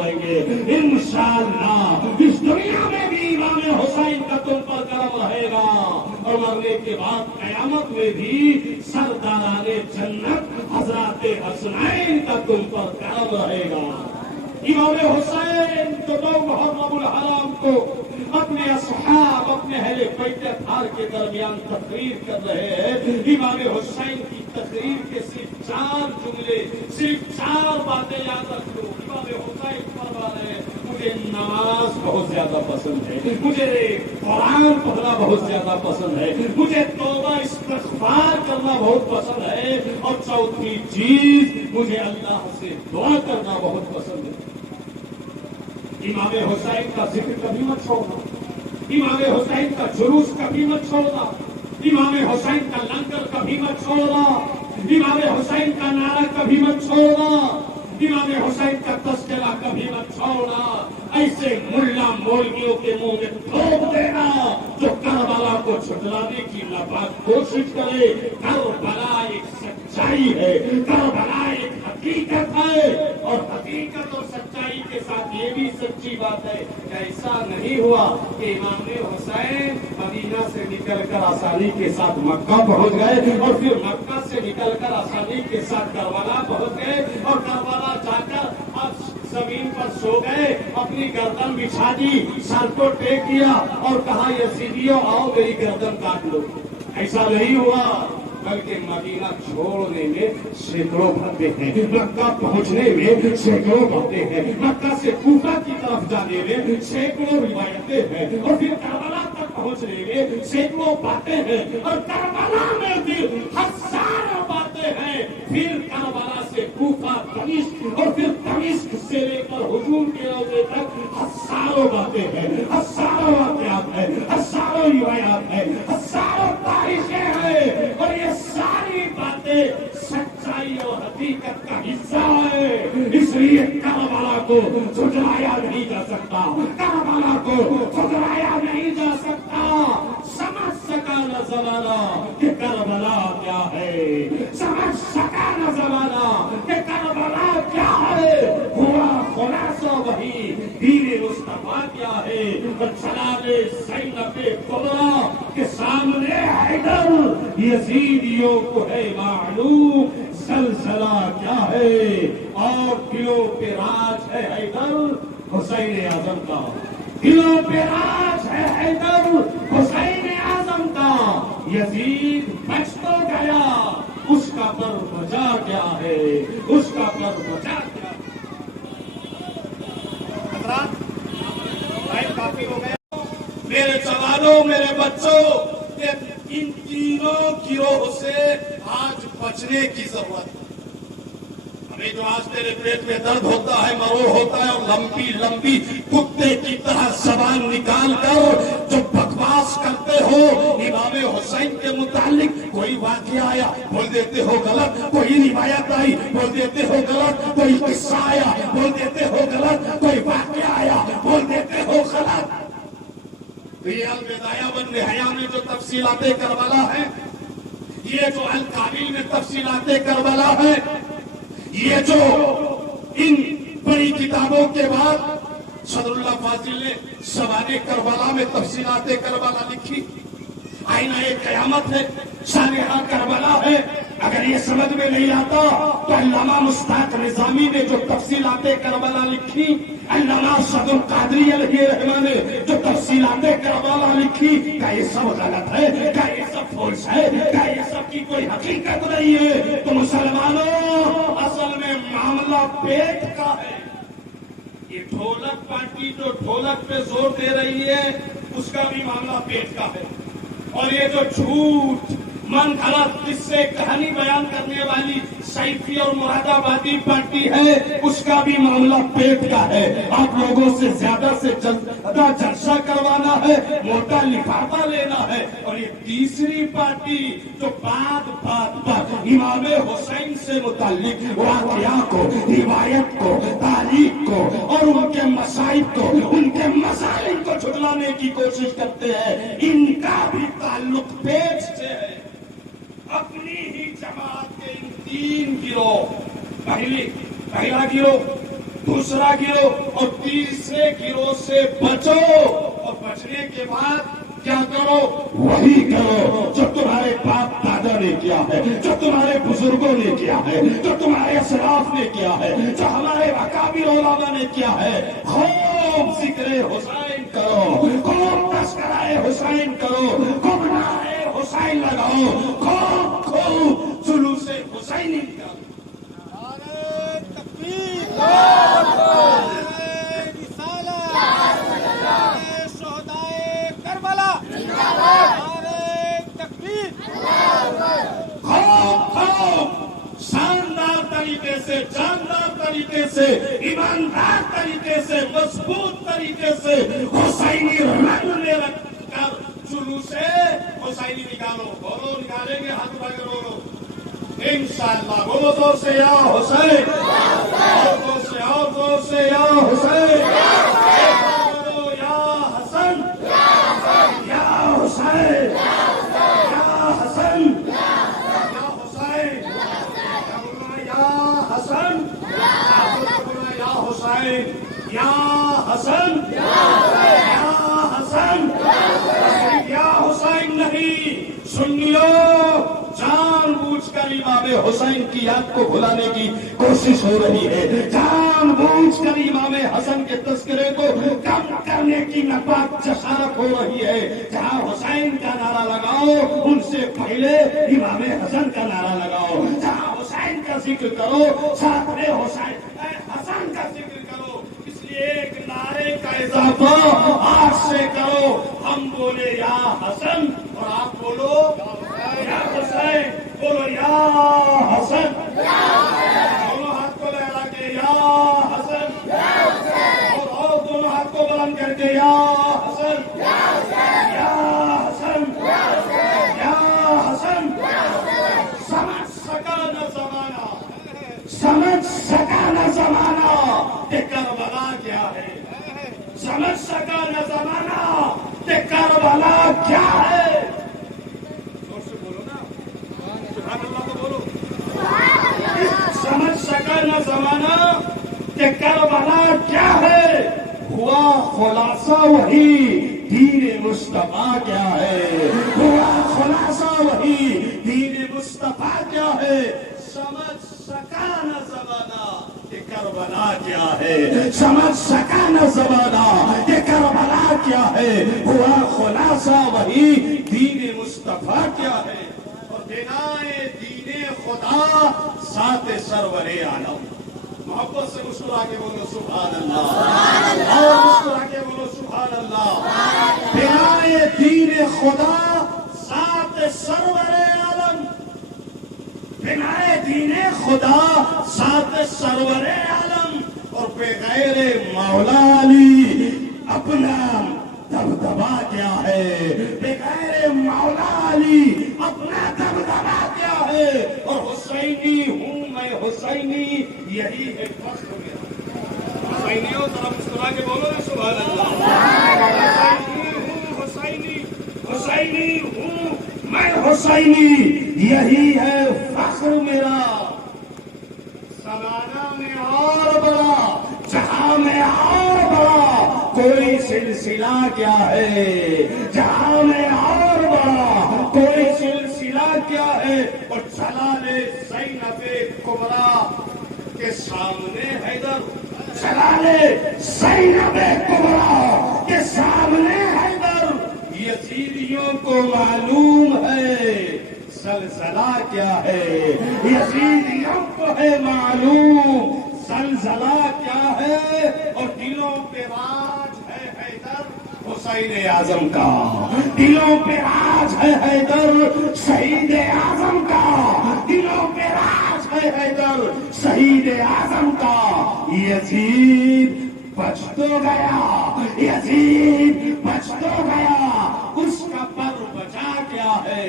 انشاءاللہ اس دنیا میں بھی امام حسین کا تم پر کرم رہے گا اور مرنے کے بعد قیامت میں بھی سرداران جنت حضرات حسنین کا تم پر کرم رہے گا۔ امام حسین تو لوگ محرم الحرام کو اپنے اصحاب اپنے اہل بیت اطہار کے درمیان تقریر کر رہے ہیں۔ امام حسین کی تقریر کے صرف 4 جملے، صرف 4 باتیں یاد رکھ لو۔ امام حسین فرما رہے ہیں مجھے نماز بہت زیادہ پسند ہے، مجھے قرآن پڑھنا بہت زیادہ پسند ہے، مجھے توبہ استغفار کرنا بہت پسند ہے، اور چوتھی چیز مجھے اللہ سے دعا کرنا بہت پسند ہے۔ امام حسین کا ذکر کبھی مت چھوڑنا، امام حسین کا جلوس کبھی مت چھوڑنا، امام حسین کا لنگر کبھی مت چھوڑنا، امام حسین کا نعرہ کبھی مت چھوڑنا، امام حسین کا تذکرہ کبھی مت چھوڑنا۔ ایسے ملا مولویوں کے منہ میں تھوک دینا جو کربلا کو چھٹلانے کی ناپاک کوشش کرے۔ کربلا ایک سچائی ہے، کربلا ایک حقیقت ہے، اور حقیقت اور سچائی کے ساتھ یہ بھی سچی بات ہے کہ ایسا نہیں ہوا کہ امام حسین مدینہ سے نکل کر آسانی کے ساتھ مکہ پہنچ گئے اور پھر مکہ سے نکل کر آسانی کے ساتھ کربلا پہنچ گئے اور کربلا جا کر اب زمین پر سو گئے، اپنی گردن بچھا دی، سر کو ٹیک کیا اور کہا یزیدیوں آؤ میری گردن کاٹ لو۔ ایسا نہیں ہوا، بلکہ مدینہ چھوڑنے میں سینکڑوں بھرتے ہیں، مکہ پہنچنے میں سینکڑوں بھرتے ہیں، مکہ سے کوفہ کی طرف جانے میں سینکڑوں روایتیں ہیں، اور پھر کربلا تک پہنچنے میں سینکڑوں باتیں ہیں، اور کربلا میں پھر ہزاروں باتیں ہیں، پھر کربلا سے کوفہ دمشق اور پھر دمشق سے لے کر حضور کے روضے تک ہزاروں باتیں ہیں، ہزاروں واقعات ہیں، ہزاروں روایات ہیں، ہزاروں تاریخیں ہیں، اور یہ ساری باتیں سچائی اور حقیقت کا حصہ ہے۔ اس لیے کربلا کو جھٹلایا نہیں جا سکتا، کربلا کو جھٹلایا نہیں جا سکتا۔ سمجھ سکا نہ زمانہ کہ کربلا کیا ہے، سمجھ سکا نہ زمانہ کہ کربلا کیا ہے، ہوا خلاصہ وہی دین مصطفیٰ کیا ہے۔ اور جناب زینب کبریٰ کے سامنے حیدر یزیدیوں کو ہے معلوم زلزلہ کیا ہے، اور دلوں پہ راج ہے حیدر حسین اعظم کا، دلوں پہ راج ہے حیدر حسین اعظم کا۔ یزید بچ تو گیا، اس کا پر وجہ کیا ہے، اس کا پر وجہ کیا ہے۔ کافی ہو گیا میرے جوانوں، میرے بچوں، ان تینوں گروہ سے آج بچنے کی ضرورت ہے۔ ہمیں جو آج تیرے پیٹ میں درد ہوتا ہے، مروڑ ہوتا ہے، اور لمبی لمبی کتے کی طرح زبان نکال کر جو بکواس کرتے ہو امام حسین کے متعلق، کوئی واقعہ آیا بول دیتے ہو غلط، کوئی روایت آئی بول دیتے ہو غلط، کوئی قصہ آیا بول دیتے ہو غلط، کوئی واقعہ آیا بول دیتے ہو غلط۔ یہ البدایہ والنہایہ میں جو تفصیلات کربلا ہے، یہ جو الکامل میں تفصیلات کربلا ہے، یہ جو ان بڑی کتابوں کے بعد صدر اللہ فاضل نے سوانح کربلا میں تفصیلات کربلا لکھی، آئینہ قیامت ہے، سانحہ کربلا ہے۔ اگر یہ سمجھ میں نہیں آتا تو علامہ مشتاق نظامی نے جو تفصیلات کربلا لکھی، علامہ صدر قادری علیہ الرحمہ نے جو تفصیلات کربلا لکھی، کیا یہ سب غلط ہے؟ کیا یہ سب فوش ہے؟ کیا یہ سب کی کوئی حقیقت نہیں ہے؟ تو مسلمانوں، اصل میں معاملہ پیٹ کا ہے۔ یہ ڈھولک پارٹی جو ڈھولک پہ زور دے رہی ہے، اس کا بھی معاملہ پیٹ کا ہے، اور یہ جو جھوٹ من گھڑت قصے کہانی بیان کرنے والی سیفی اور مراد آبادی پارٹی ہے، اس کا بھی معاملہ پیٹ کا ہے۔ آپ لوگوں سے زیادہ جلسہ کروانا ہے، موٹا لفافہ لینا ہے، اور یہ تیسری پارٹی جو بات بات پر امام حسین سے متعلق واقعہ کو، روایت کو، تاریخ کو اور ان کے مصائب کو، ان کے مظالم کو جھٹلانے کی کوشش کرتے ہیں، ان کا بھی تعلق پیٹ سے ہے۔ اپنی ہی جماعت کے ان 3 گروہ، پہلا گروہ دوسرا گروہ اور تیسرے گروہ سے بچو، اور بچنے کے بعد کیا کرو؟ وہی کرو جو تمہارے باپ دادا نے کیا ہے، جو تمہارے بزرگوں نے کیا ہے، جو تمہارے اسلاف نے کیا ہے، جو ہمارے اکابر علماء نے کیا ہے۔ خوب ذکر حسین کرو، خوب تذکرہ حسین کرو، خوب نعرہ حسین لگاؤ، خوب خوب جلوس حسینی کرو۔ شاندار طریقے سے، جاندار طریقے سے، ایماندار طریقے سے، مضبوط طریقے سے حسینی رنگ میں رکھ کر جلوس حسینی نکالو۔ بولو، نکالیں گے؟ ہاتھ اٹھا کر بولو انشاءاللہ۔ بولو زور سے یا حسین، اور زور سے، اور زور سے یا حسین، بولو یا حسن، یا حسین، یا حسن، یا حسین، یا حسن، یا حسین، یا حسن، یا حسن، یا حسین نہیں۔ سن لو، جان بوجھ کر امام حسین کی یاد کو بھلانے کی کوشش ہو رہی ہے، جان بوجھ کر امام حسن کے تذکرے کو کم کرنے کی ناپاک جسارت ہو رہی ہے۔ جہاں حسین کا نعرہ لگاؤ، ان سے پہلے امام حسن کا نعرہ لگاؤ۔ جہاں حسین کا ذکر کرو، ساتھ میں حسن کا ذکر کرو۔ اس لیے ایک نعرے کا اضافہ آج سے کرو۔ ہم بولے یا حسن اور آپ بولو یا حسین، بولو یا حسن، دونوں ہاتھ کو لہرا کے یا حسن، اور دونوں ہاتھ کو بلند کر کے یا حسن، یا حسن، یا حسن۔ سمجھ سکا نہ زمانہ، سمجھ سکا نہ زمانہ کہ کربلا کیا ہے، سمجھ سکا نہ زمانہ کہ کربلا کیا ہے۔ زور سے بولو نا، سبحان اللہ تو بولو۔ سمجھ سکا نہ زمانہ کہ کربلا کیا ہے، ہوا خلاصہ وہی دین مصطفیٰ کیا ہے، ہوا خلاصہ وہی دین مصطفیٰ کیا ہے۔ سمجھ سکا نہ زمانہ کہ کربلا کیا ہے، سمجھ سکا نہ زمانہ کہ کربلا کیا ہے، ہوا خلاصہ وہی دین مصطفیٰ کیا ہے۔ اور بنائے دین خدا ذات سرور عالم۔ محبت سے مسکرا کے بولو سبحان اللہ، اور مسکرا کے بولو سبحان اللہ۔ بنائے دین خدا ذات سرور عالم، بنائے دین خدا ذات سرور عالم، اور بغیر مولا علی اپنا دبدبا کیا ہے، بغیر مولا علی اپنا دبدبا کیا ہے۔ اور حسینی ہوں میں، حسینی یہی ہے فخر میرا۔ حسینیوں ذرا مسکرا کے بولو نا سبحان اللہ۔ حسینی ہوں، حسینی، حسینی ہوں میں، حسینی یہی ہے فخر میرا۔ زمانہ میں اور بڑا، جہاں میں اور بڑا کوئی سلسلہ کیا ہے، جہاں میں اور بڑا کوئی سلسلہ کیا ہے۔ اور جلال زینب کبریٰ کے سامنے حیدر، جلال زینب کبریٰ کے سامنے حیدر، یزیدیوں کو معلوم ہے زلزلہ کیا ہے، یزیدیوں کو ہے معلوم زلزلہ کیا ہے۔ اور دلوں پہ راج ہے حیدر حسین اعظم کا، دلوں پہ راج ہے حیدر شہید اعظم کا، دلوں پہ راج ہے حیدر شہید اعظم کا۔ یزید بچ تو گیا، یزید بچ تو گیا، اس کا پر بچا کیا ہے،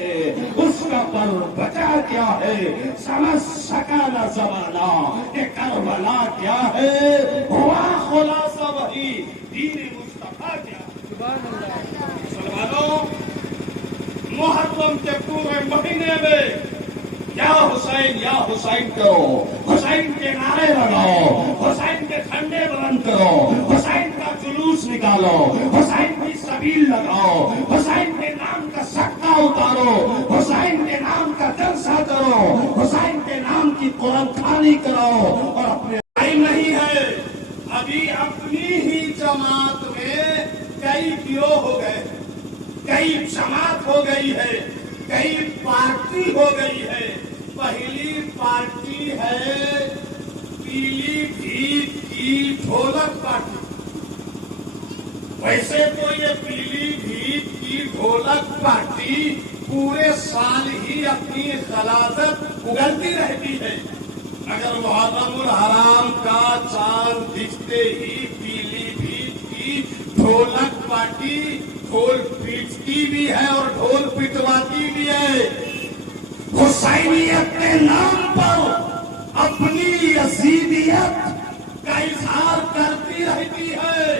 اس کا پر بچا کیا ہے۔ سمجھ سکا نہ زمانہ کہ کربلا کیا ہے، ہوا خلاصہ وہی دین مصطفیٰ کیا ہے۔ مسلمانوں، محرم کے پورے مہینے میں یا حسین کرو، حسین حسین کے نعرے لگاؤ، حسین کے جھنڈے بلند کرو، حسین کا جلوس نکالو، حسین کی سبیل لگاؤ، حسین کے نام کا صدقہ اتارو، حسین کے نام کا جلسہ کرو، حسین کے نام کی قرآن خوانی کرو، اور اپنے نہیں ہے ابھی اپنی ہی جماعت میں کئی گروہ ہو گئے، کئی جماعت ہو گئی ہے، کئی پارٹی ہو گئی ہے۔ پہلی پارٹی ہے پیلی بھیت کی ڈھولک پارٹی۔ ویسے تو یہ پیلی بھیت کی ڈھولک پارٹی پورے سال ہی اپنی غلاظت اگلتی رہتی ہے، اگر محرم الحرام کا چاند دکھتے ہی پیلی بھیت کی ڈھولک پارٹی ڈھول پیٹتی بھی ہے اور ڈھول پٹواتی بھی ہے۔ حسینیت کے نام پر اپنی یزیدیت کا اظہار کرتی رہتی ہے۔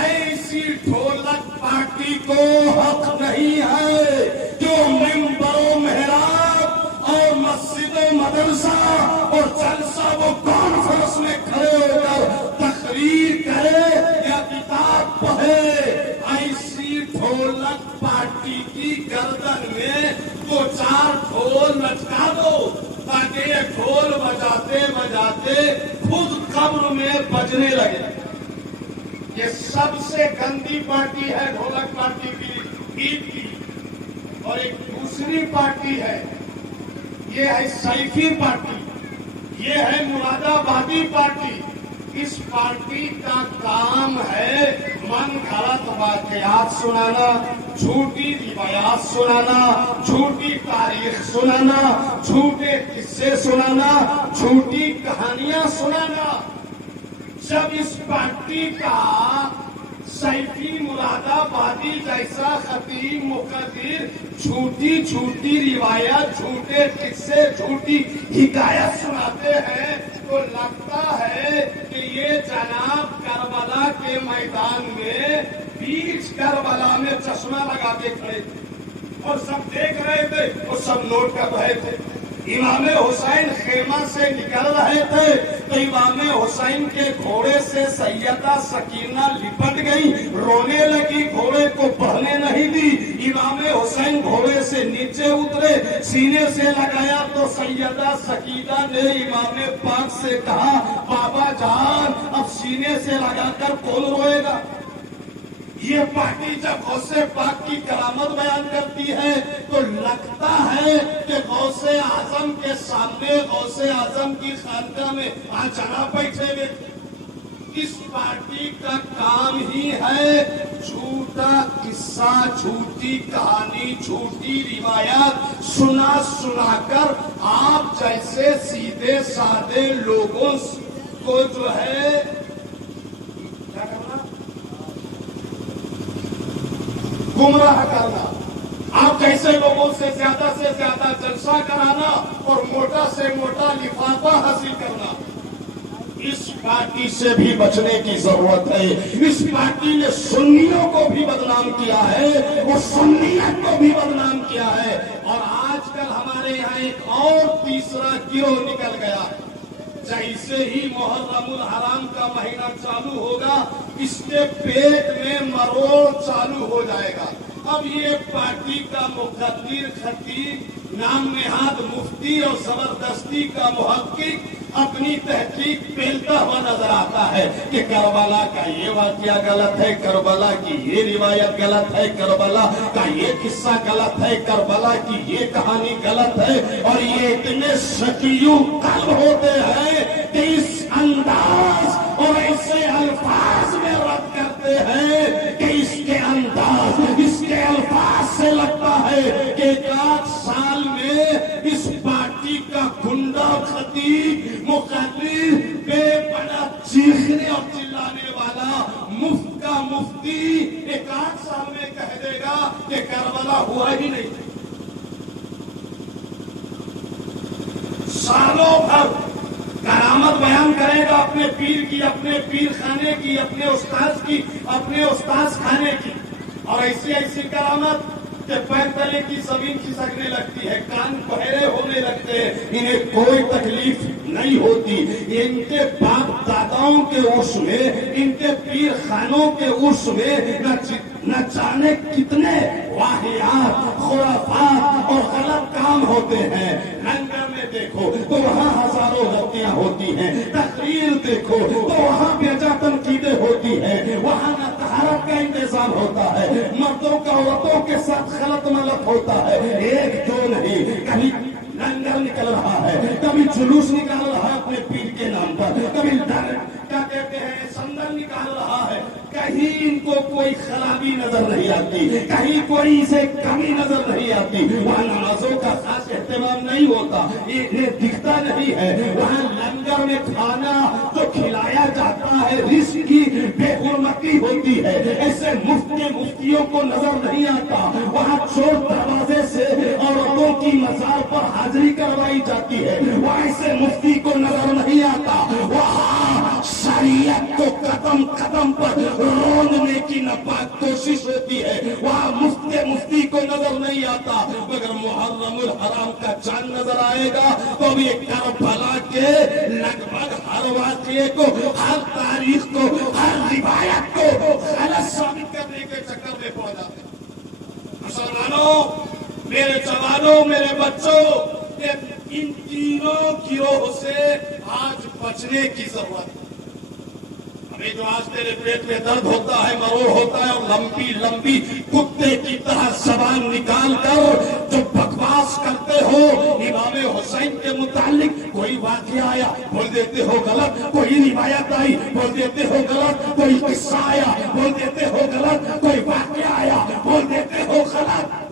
ایسی ڈھولک پارٹی کو حق نہیں ہے جو ممبر و محراب اور مسجد و مدرسہ اور جلسہ و کانفرنس میں کھڑے ہو کر تقریر کرے یا کتاب پڑھے۔ ایسی ڈھولک پارٹی کی گردن میں دو چار ڈھول لٹکا دو تاکہ یہ ڈھول بجاتے بجاتے خود قبر میں بجنے لگے۔ یہ سب سے گندی پارٹی ہے ڈھولک پارٹی کی۔ اور ایک دوسری پارٹی ہے، یہ ہے سیفی پارٹی، یہ ہے مراد آبادی پارٹی۔ اس پارٹی کا کام ہے من گھڑت واقعات سنانا، جھوٹی روایات سنانا، جھوٹی تاریخ سنانا، جھوٹے قصے سنانا، جھوٹی کہانیاں سنانا۔ جب اس پارٹی کا سیفی مراد آبادی جیسا خطیب مقتدر جھوٹی جھوٹی روایت، جھوٹے قصے، جھوٹی حکایت سناتے ہیں تو لگتا ہے کہ یہ جناب کربلا کے میدان میں بیچ کربلا میں چشمہ لگا کے کھڑے تھے اور سب دیکھ رہے تھے اور سب نوٹ کر رہے تھے۔ امام حسین خیمہ سے نکل رہے تھے تو امام حسین کے گھوڑے سے سیدہ سکینہ لپٹ گئی، رونے لگی، گھوڑے کو بڑھنے نہیں دی۔ امام حسین گھوڑے سے نیچے اترے، سینے سے لگایا تو سیدہ سکینہ نے امام پاک سے کہا بابا جان اب سینے سے لگا کر کون روئے گا؟ یہ پارٹی جب غوث پاک کی کرامت بیان کرتی ہے تو لگتا ہے کہ غوث اعظم کے سامنے غوث اعظم کی خانقاہ میں جناب بیٹھے ہوئے۔ اس پارٹی کا کام ہی ہے جھوٹا قصہ، جھوٹی کہانی، جھوٹی روایات سنا کر آپ جیسے سیدھے سادے لوگوں کو جو ہے گمراہ کرنا، آپ جیسے لوگوں سے زیادہ جلسہ کرانا اور موٹا سے موٹا لفافہ حاصل کرنا۔ اس پارٹی سے بھی بچنے کی ضرورت ہے۔ اس پارٹی نے سنیوں کو بھی بدنام کیا ہے اور سنیت کو بھی بدنام کیا ہے، اور آج کل ہمارے یہاں ایک اور تیسرا گروہ نکل گیا ہے۔ جیسے ہی محرم الحرام کا مہینہ چالو ہوگا اس کے پیٹ میں مروڑ چالو ہو جائے گا۔ اب یہ پارٹی کا مقتدر، خطیب، نام نہاد مفتی اور زبردستی کا محقق اپنی تحقیق پھیلتا ہوا نظر آتا ہے کہ کربلا کا یہ واقعہ غلط ہے، کربلا کی یہ روایت غلط ہے، کربلا کا یہ قصہ غلط ہے، کربلا کی یہ کہانی غلط ہے، اور یہ اتنے شکیو قلب ہوتے ہیں کہ اس انداز اور ایسے الفاظ میں رد کرتے ہیں کہ اس کے انداز، اس کے الفاظ سے لگتا ہے کہ ایک آدھ سال میں اس پارٹی کا گنڈا، خطیب، مقرر، بے پناہ چیخنے اور چلانے والا مفت کا مفتی ایک آدھ سال میں کہہ دے گا کہ کربلا ہوا ہی نہیں۔ سالوں بھر کرامت بیان کرے گا اپنے پیر کی، اپنے پیر خانے کی، اپنے استاذ کی، اپنے استاذ خانے کی، اور ایسی کرامت کہ پیر تلے کی زمین کھسکنے لگتی ہے، کان بہرے ہونے لگتے ہیں، انہیں کوئی تکلیف نہیں ہوتی. ان کے باپ داداؤں کے عرس میں، ان کے پیر خانوں کے عرس میں نہ جانے کتنے واہیات، خرافات اور غلط کام ہوتے ہیں. لنگر میں دیکھو تو وہاں ہزاروں غلطیاں ہوتی ہیں. تقریر دیکھو تو وہاں بےجا تنقیدیں ہوتی ہیں. وہاں نہ طہارت کا انتظام ہوتا ہے، مردوں کا عورتوں کے ساتھ غلط ملت ہوتا ہے. ایک جو نہیں، کبھی لنگر نکل رہا ہے، کبھی جلوس نکال رہا ہے اپنے پیر کے نام پر، کبھی کیا کہتے ہیں سندر نکال رہا ہے. کہیں ان کو کوئی خرابی نظر نہیں آتی، کہیں کوئی اسے کمی نظر نہیں آتی. وہاں نمازوں کا خاص اہتمام نہیں ہوتا، انہیں دکھتا نہیں ہے. وہاں لنگر میں کھانا جو کھلایا جاتا ہے رزق کی بے حرمتی ہوتی ہے، ایسے مفتیوں کو نظر نہیں آتا. وہاں چور دروازے سے عورتوں کی مزار پر حاضری کروائی جاتی ہے، وہاں ایسے مفتی کو نظر نہیں آتا. وہاں شریعت کو قدم قدم پر روندنے کی ناپاک کوشش ہوتی ہے. وہاں مفتی کو نظر نہیں آتا. مگر محرم الحرام کا چاند نظر آئے گا تو بھی کربلا کے لگ بھگ ہر واقعے کو، ہر تاریخ کو، ہر روایت کو غلط ثابت کرنے کے چکر میں پہنچ جاتے ہیں. مسلمانوں، میرے جوانوں، میرے بچوں، ان تینوں گروہ سے آج بچنے کی ضرورت ہے. ہمیں جو آج تیرے پیٹ میں درد ہوتا ہے، مروڑ ہوتا ہے، اور لمبی لمبی کتے کی طرح زبان نکال کر جو بکواس کرتے ہو امام حسین کے متعلق، کوئی واقعہ آیا بول دیتے ہو غلط، کوئی روایت آئی بول دیتے ہو غلط، کوئی قصہ آیا بول دیتے ہو غلط، کوئی واقعہ آیا بول دیتے ہو غلط.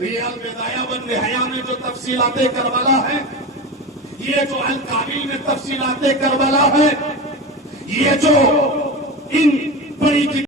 یہ البدایہ والنہایہ میں جو تفصیلات کربلا ہے، یہ جو الکامل میں تفصیلات کربلا ہے، یہ جو ان بڑی